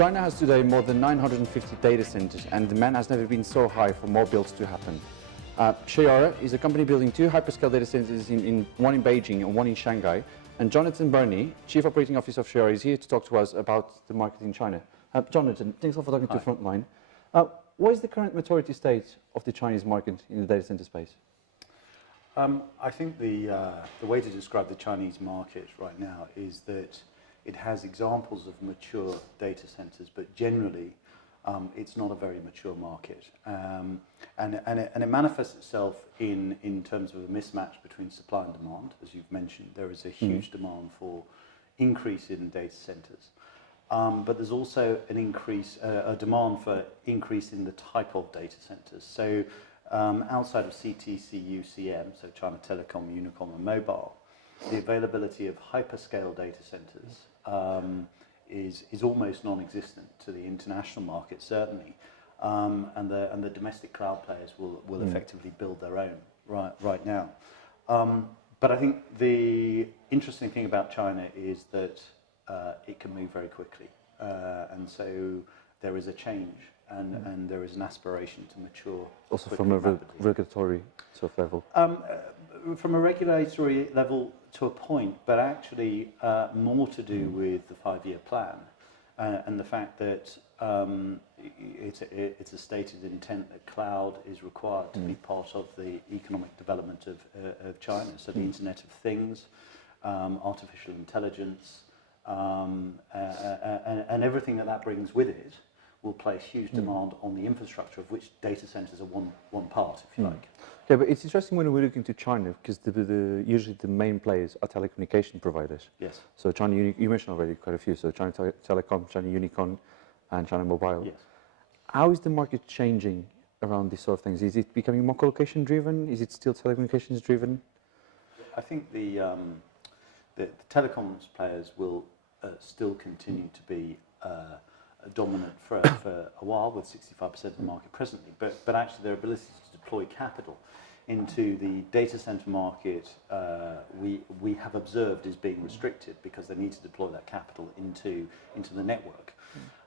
China has today more than 950 data centers, and demand has never been so high for more builds to happen. Chayora is a company building 2 hyperscale data centers, one in Beijing and one in Shanghai. And Jonathan Berney, Chief Operating Officer of Chayora, is here to talk to us about the market in China. Jonathan, thanks a lot for talking to Frontline. What is the current maturity state of the Chinese market in the data center space? I think the way to describe the Chinese market right now is that it has examples of mature data centers, but generally it's not a very mature market. And it manifests itself in terms of a mismatch between supply and demand. As you've mentioned, there is a huge demand for increase in data centers. But there's also a demand for increase in the type of data centers. So outside of CT, CU, CM, so China Telecom, Unicom and Mobile, the availability of hyperscale data centers is almost non-existent to the international market, certainly. And the domestic cloud players will effectively build their own right now. But I think the interesting thing about China is that it can move very quickly. And so there is a change and there is an aspiration to mature. Also from a regulatory sort of level? From a regulatory level to a point, but actually more to do with the 5-year plan and the fact that it's a stated intent that cloud is required to be part of the economic development of China. So the Internet of Things, artificial intelligence, and everything that brings with it will place huge demand on the infrastructure, of which data centers are one part, if you like. Yeah, but it's interesting when we're looking to China, because usually the main players are telecommunication providers. Yes. So China, you mentioned already quite a few, so China Telecom, China Unicom, and China Mobile. Yes. How is the market changing around these sort of things? Is it becoming more colocation driven? Is it still telecommunications driven? I think the telecoms players will still continue to be dominant for a while, with 65% of the market presently, but actually their ability to deploy capital into the data center market we have observed is being restricted because they need to deploy that capital into the network.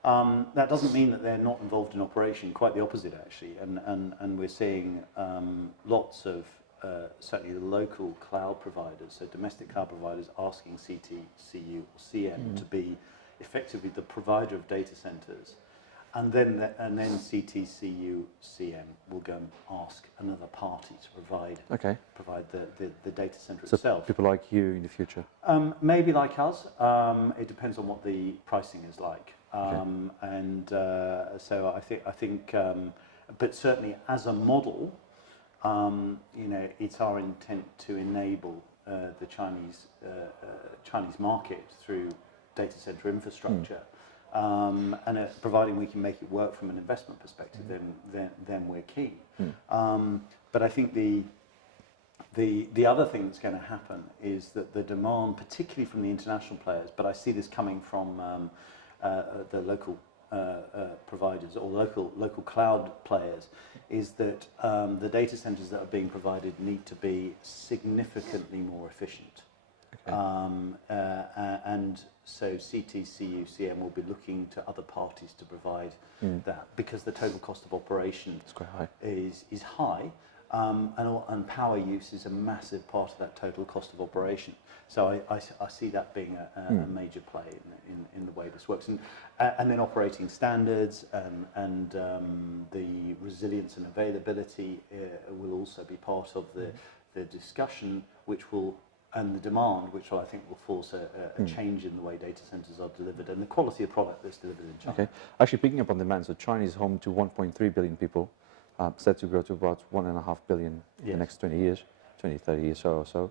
That doesn't mean that they're not involved in operation, quite the opposite actually, and we're seeing lots of certainly the local cloud providers, so domestic cloud providers, asking CT, CU or CM to be effectively the provider of data centers, and then CT, CU, CM will go and ask another party to provide the data center itself. So people like you in the future? Maybe like us. It depends on what the pricing is like. And so I think, but certainly as a model, it's our intent to enable the Chinese market through data center infrastructure, and providing we can make it work from an investment perspective, then we're keen. But I think the other thing that's going to happen is that the demand, particularly from the international players, but I see this coming from the local providers or local cloud players, is that the data centers that are being provided need to be significantly more efficient. And so CT, CU, CM will be looking to other parties to provide that, because the total cost of operation is high, and power use is a massive part of that total cost of operation. So I see that being a major play in the way this works, and then operating standards and the resilience and availability will also be part of the discussion, and the demand, which I think will force a change in the way data centers are delivered and the quality of product that's delivered in China. Okay. Actually, picking up on demand, so China is home to 1.3 billion people, set to grow to about 1.5 billion in the next 20 years, 20, 30 years or so.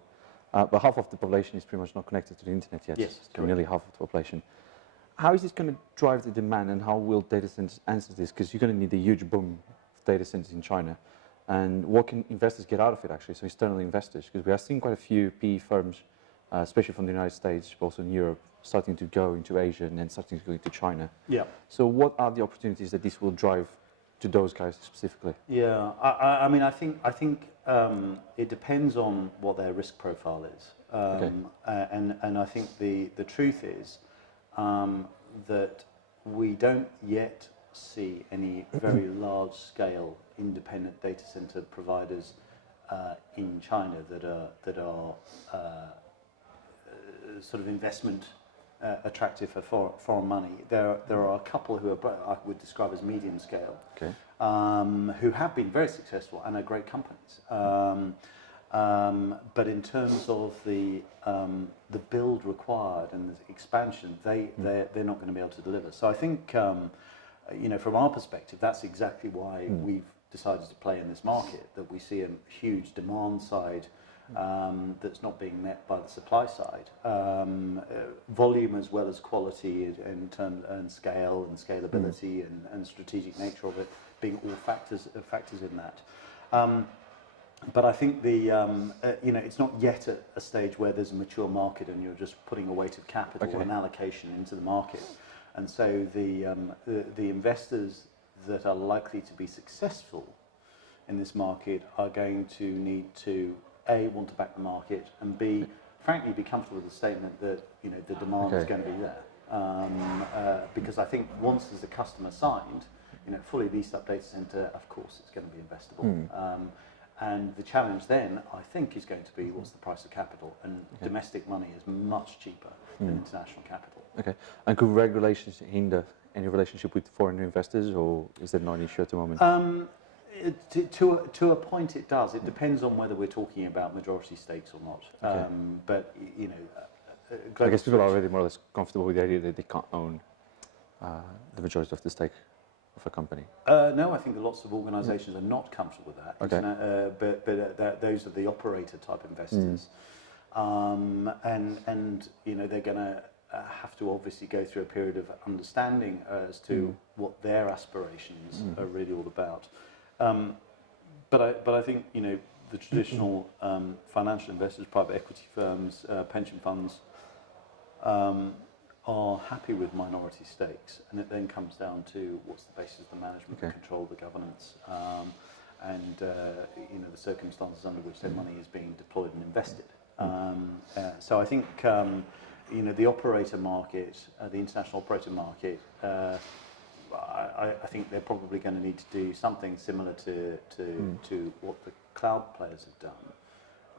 But half of the population is pretty much not connected to the internet yet. Yes, so nearly half of the population. How is this going to drive the demand, and how will data centers answer this? Because you're going to need a huge boom of data centers in China. And what can investors get out of it, actually, so external investors? Because we are seeing quite a few PE firms, especially from the United States, but also in Europe, starting to go into Asia and then starting to go into China. Yeah. So what are the opportunities that this will drive to those guys specifically? Yeah, I mean, I think it depends on what their risk profile is. And I think the truth is that we don't yet see any very large-scale independent data center providers in China that are sort of investment attractive for foreign money. There are a couple who I would describe as medium scale, Okay. who have been very successful and are great companies. But in terms of the build required and the expansion, they're not going to be able to deliver. So I think from our perspective, that's exactly why we've decided to play in this market. That we see a huge demand side that's not being met by the supply side. Volume as well as quality in terms and scale and scalability and strategic nature of it being all factors in that. But I think it's not yet at a stage where there's a mature market and you're just putting a weight of capital and allocation into the market. And so the investors that are likely to be successful in this market are going to need to A, want to back the market, and B, frankly, be comfortable with the statement that the demand is going to be there. Because I think once there's a customer signed, fully leased up data center, of course, it's going to be investable. And the challenge then, I think, is going to be what's the price of capital? And domestic money is much cheaper than international capital. Okay. And could regulations hinder any relationship with foreign investors, or is that not an issue at the moment? To a point, it does. It depends on whether we're talking about majority stakes or not. Okay. But I guess people are already more or less comfortable with the idea that they can't own the majority of the stake of a company. No, I think lots of organisations are not comfortable with that. Okay. But those are the operator type investors, and they're going to have to obviously go through a period of understanding as to what their aspirations are really all about. But I think the traditional financial investors, private equity firms, pension funds are happy with minority stakes, and it then comes down to what's the basis of the management, the control, the governance, and the circumstances under which their money is being deployed and invested. So I think the operator market, the international operator market, I think they're probably going to need to do something similar to what the cloud players have done,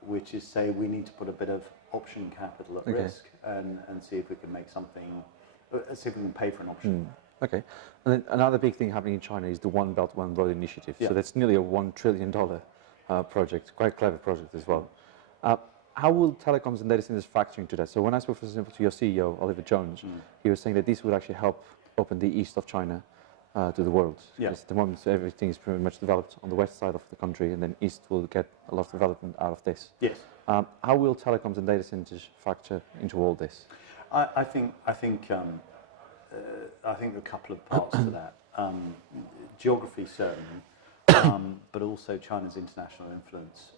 which is say we need to put a bit of option capital at risk and see if we can make something, see if we can pay for an option. Okay. And then another big thing happening in China is the One Belt, One Road initiative. Yeah. So that's nearly a $1 trillion project, quite clever project as well. How will telecoms and data centers factor into that? So when I spoke, for example, to your CEO, Oliver Jones, he was saying that this would actually help open the east of China to the world. Yeah. Because at the moment, everything is pretty much developed on the west side of the country, and then east will get a lot of development out of this. Yes. How will telecoms and data centers factor into all this? I think a couple of parts to that. Geography certainly, but also China's international influence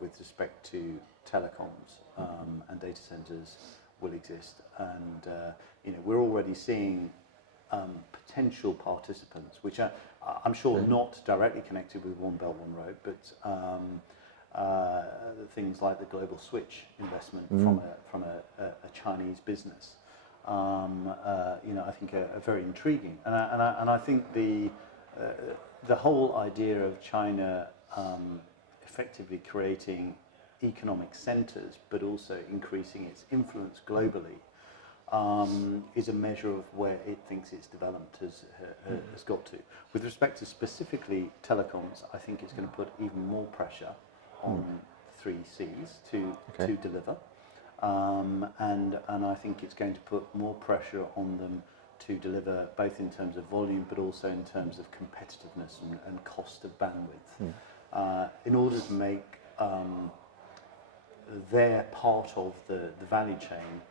with respect to telecoms and data centers will exist. And we're already seeing potential participants, which are, I'm sure, not directly connected with One Belt, One Road, but things like the Global Switch investment from a Chinese business, I think are very intriguing. And I think the whole idea of China effectively creating economic centres, but also increasing its influence globally, is a measure of where it thinks its development has got to. With respect to specifically telecoms, I think it's going to put even more pressure on three Cs to deliver, and I think it's going to put more pressure on them to deliver both in terms of volume, but also in terms of competitiveness and cost of bandwidth, in order to make their part of the value chain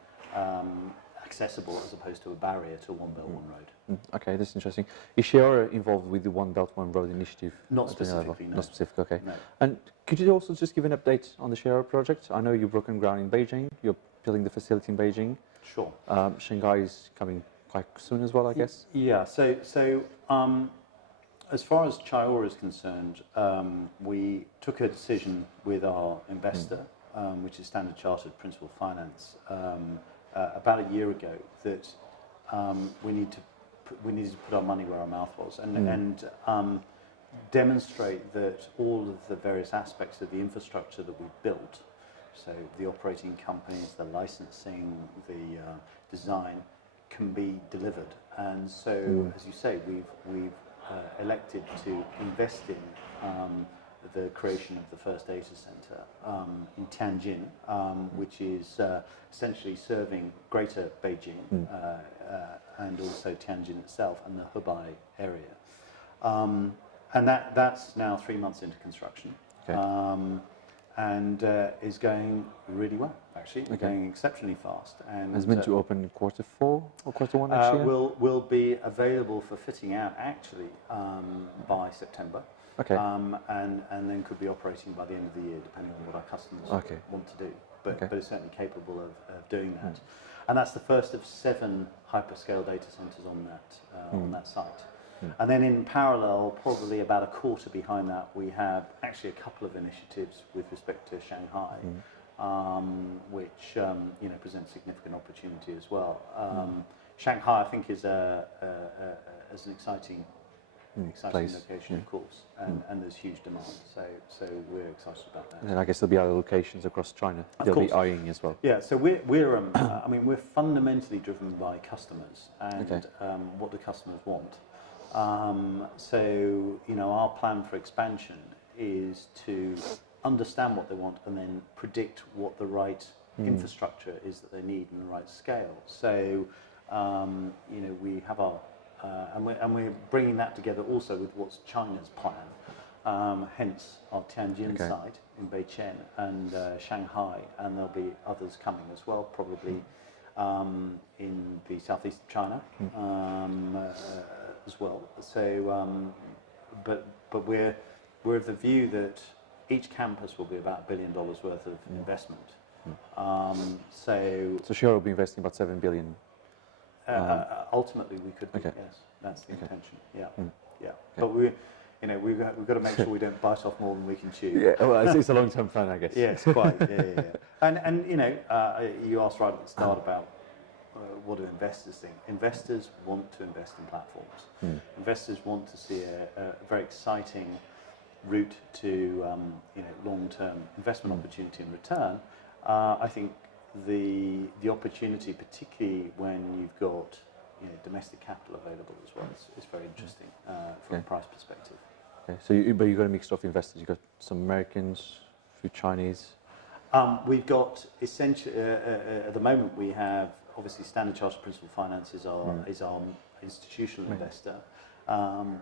accessible as opposed to a barrier to One Belt, One Road. Okay, that's interesting. Is Chayora involved with the One Belt, One Road initiative? Not specifically, no. Not specifically, okay. No. And could you also just give an update on the Chayora project? I know you've broken ground in Beijing, you're building the facility in Beijing. Sure. Shanghai is coming quite soon as well, I guess? Yeah, so as far as Chayora is concerned, we took a decision with our investor, which is Standard Chartered Principal Finance, about a year ago, that we need to we needed to put our money where our mouth was, and demonstrate that all of the various aspects of the infrastructure that we built, so the operating companies, the licensing, the design, can be delivered. And so, as you say, we've elected to invest in the creation of the first data center in Tianjin, which is essentially serving Greater Beijing and also Tianjin itself and the Hubei area. And that's now 3 months into construction. Okay. And is going really well, actually. It's going exceptionally fast. And it's meant to open in quarter 4 or quarter 1 next year? Will be available for fitting out, actually, by September. Okay. And then could be operating by the end of the year, depending on what our customers want to do. But it's certainly capable of doing that. And that's the first of 7 hyperscale data centers on that site. And then in parallel, probably about a quarter behind that, we have actually a couple of initiatives with respect to Shanghai, which presents significant opportunity as well. Shanghai, I think, is an exciting location, of course, and there's huge demand. So we're excited about that. And I guess there'll be other locations across China they'll be eyeing as well. Yeah, so we're fundamentally driven by customers and what the customers want. So our plan for expansion is to understand what they want and then predict what the right infrastructure is that they need in the right scale. So we have our and we're bringing that together also with what's China's plan. Hence our Tianjin site in Beijing and Shanghai, and there'll be others coming as well, probably in the southeast of China. As well. So, but we're of the view that each campus will be about $1 billion worth of investment. So Chayora will be investing about 7 billion. Ultimately, we could be. Yes, that's the intention. Yeah, yeah. But we've got to make sure we don't bite off more than we can chew. Yeah, well, it's a long-term plan, I guess. Yes, quite. Yeah. And you asked right at the start about. What do investors think? Investors want to invest in platforms. Investors want to see a very exciting route to long-term investment opportunity and return. I think the opportunity, particularly when you've got domestic capital available as well, is very interesting from a price perspective. Okay, so but you've got a mix of investors. You've got some Americans, a few Chinese. We've got essentially at the moment we have. Obviously, Standard Chartered Principal Finance is our institutional investor.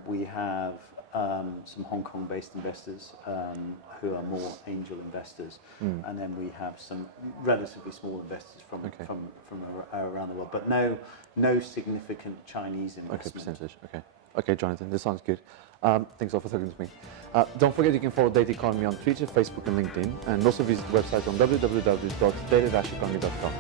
We have some Hong Kong-based investors who are more angel investors, and then we have some relatively small investors from around the world, but no significant Chinese investment. Okay, percentage. Okay, Jonathan, this sounds good. Thanks all for talking to me. Don't forget you can follow Data Economy on Twitter, Facebook, and LinkedIn, and also visit the website on www.data-economy.com.